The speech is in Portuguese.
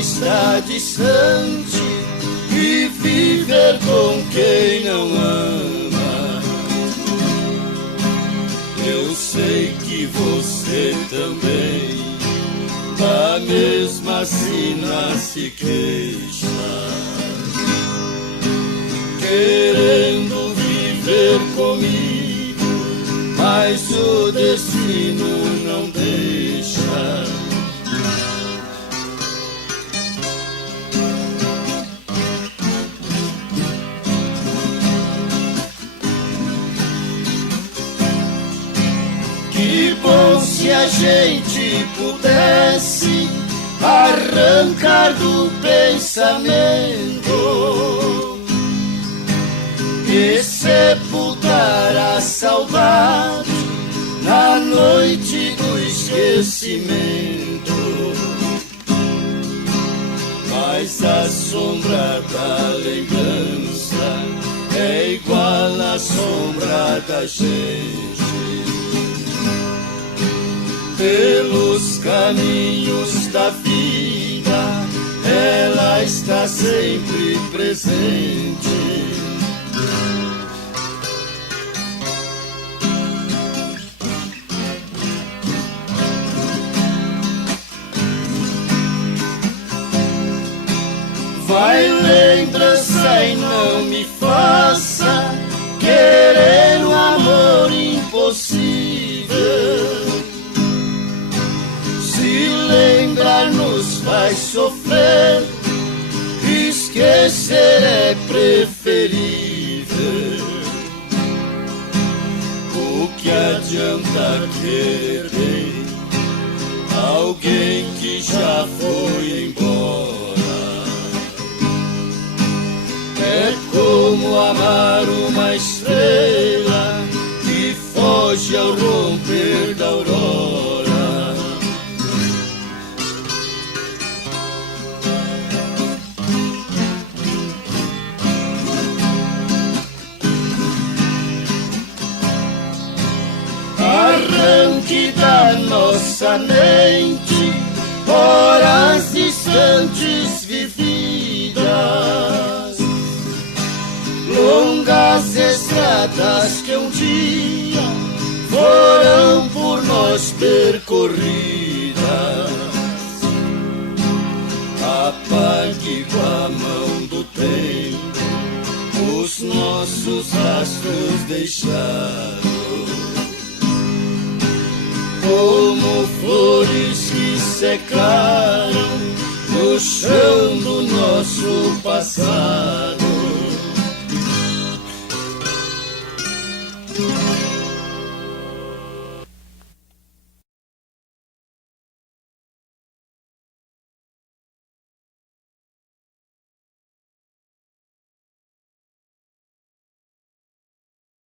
está distante e viver com quem não ama. Eu sei que você também da mesma sina se queixa, querendo viver comigo, mas o destino não deixa. Que bom se a gente pudesse arrancar do pensamento e sepultar a saudade na noite do esquecimento. Mas a sombra da lembrança é igual à sombra da gente. Pelos caminhos da vida, ela está sempre presente. Vai lembrança e não me faça querer um amor impossível. Se lembrar nos faz sofrer, esquecer é preferível. O que adianta querer bem alguém que já foi embora? É como amar uma estrela que foge ao romper da aurora. Arranque da nossa mente horas distantes vividas, longas estradas que um dia foram por nós percorridas. Apague com a mão do tempo os nossos rastros deixados, como flores que secaram no chão do nosso passado.